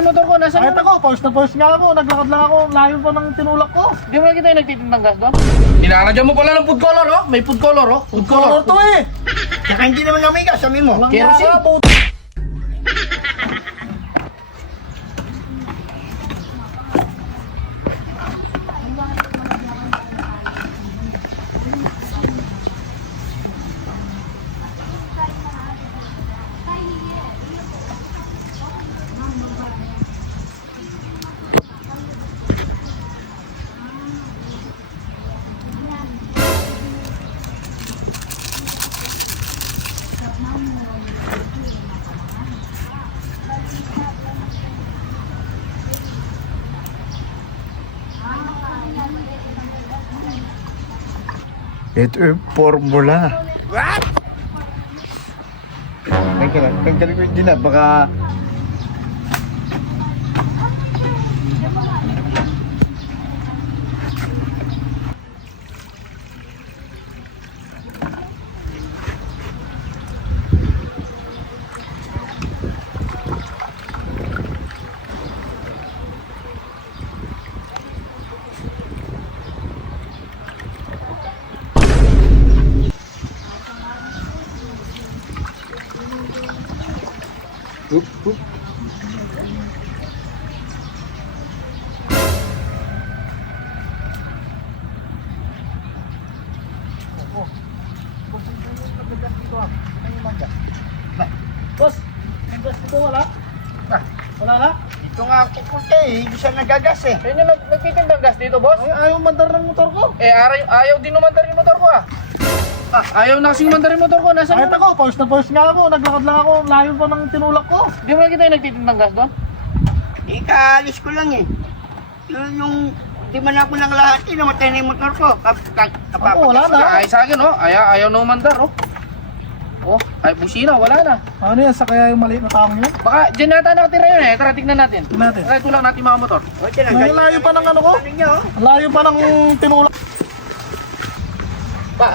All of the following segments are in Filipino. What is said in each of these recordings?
Motor ko, nasa Kahit ako, pause na pause nga ako. Naglakad lang ako. Layo pa ng tinulak ko. Di mo nakita yung nagtitindang gas doon? Nilalagyan mo pala ng food color, oh. May food color, oh. Food Color to eh. Saka hindi naman namin gas, sabihin mo. Walang Kerosene. yara, puto. Ito yung formula. What? Tanggalin ko yung dila, baka... Boss, yung gas dito wala? Wala na? Ito nga ako puti eh, hindi siya nagagas eh. Yun yung nagtitindang gas dito, boss? Ay, ayaw mandar ng motor ko. Ayaw din umandar yung motor ko, ah. Ayaw na kasing umandar yung motor ko. Nasa Kahit ako, pause na pause nga ako. Naglakad lang ako. Layo pa ng tinulak ko. Di mo nakita yung nagtitindang gas doon? Ikaalis ko lang eh. Yung di man ako nang lahat eh, namatay na yung motor ko. Ako, wala na. Ay sa akin, oh. Ayaw na umandar, oh. Oh, ay busina, wala na. Ano yan? Sa kaya yung maliit na taong yun? Baka dyan nata nakatira yun eh. Tara, tignan natin. Tignan natin. Tara, tulak natin mga motor. O, tiyan Ang layo pa ng ano ko. Ang layo pa ng tinulak. Pa.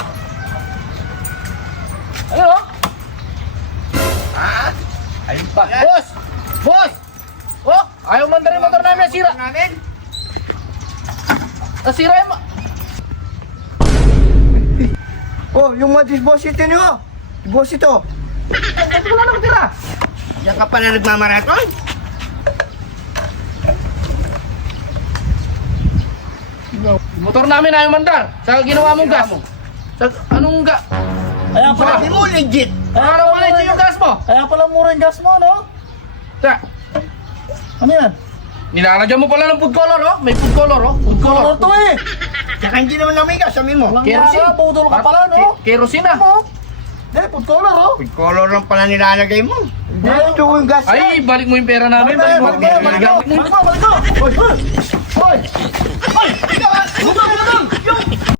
Ayun, oh. Ayun Pa. Boss! Boss! Oh, ayaw umandar yung motor namin. Nasira. namin. Nasira yung... Oh, yung mga disposito nyo. Disposito. Ito wala nakatira. Yan ka pala nagmamaraton? Motor namin ayaw umandar. Sa ginawa mong gas. Sa anong gas? Kaya pala, Sabi mo legit. Ano pala ito yung gas mo? kaya pala mura yung gas mo, no? Sa, Ano yan? nilalagyan mo pala ng food color, oh. May food color, oh. Food Color color. to eh. Saka hindi naman namin gas, sabihin mo. Walang Kerosene. yara, budol ka pala, no? Kerosene, ah. Ano? Hindi, food color, oh. Food color lang pala nilalagay mo. Hindi, ito yung gas. Ay, balik mo yung pera namin. Balik Balik mo. mo, balik mo, balik mo. Balik mo, balik mo. Hoy! Hoy! Hoy! Hoy! Buka, buka!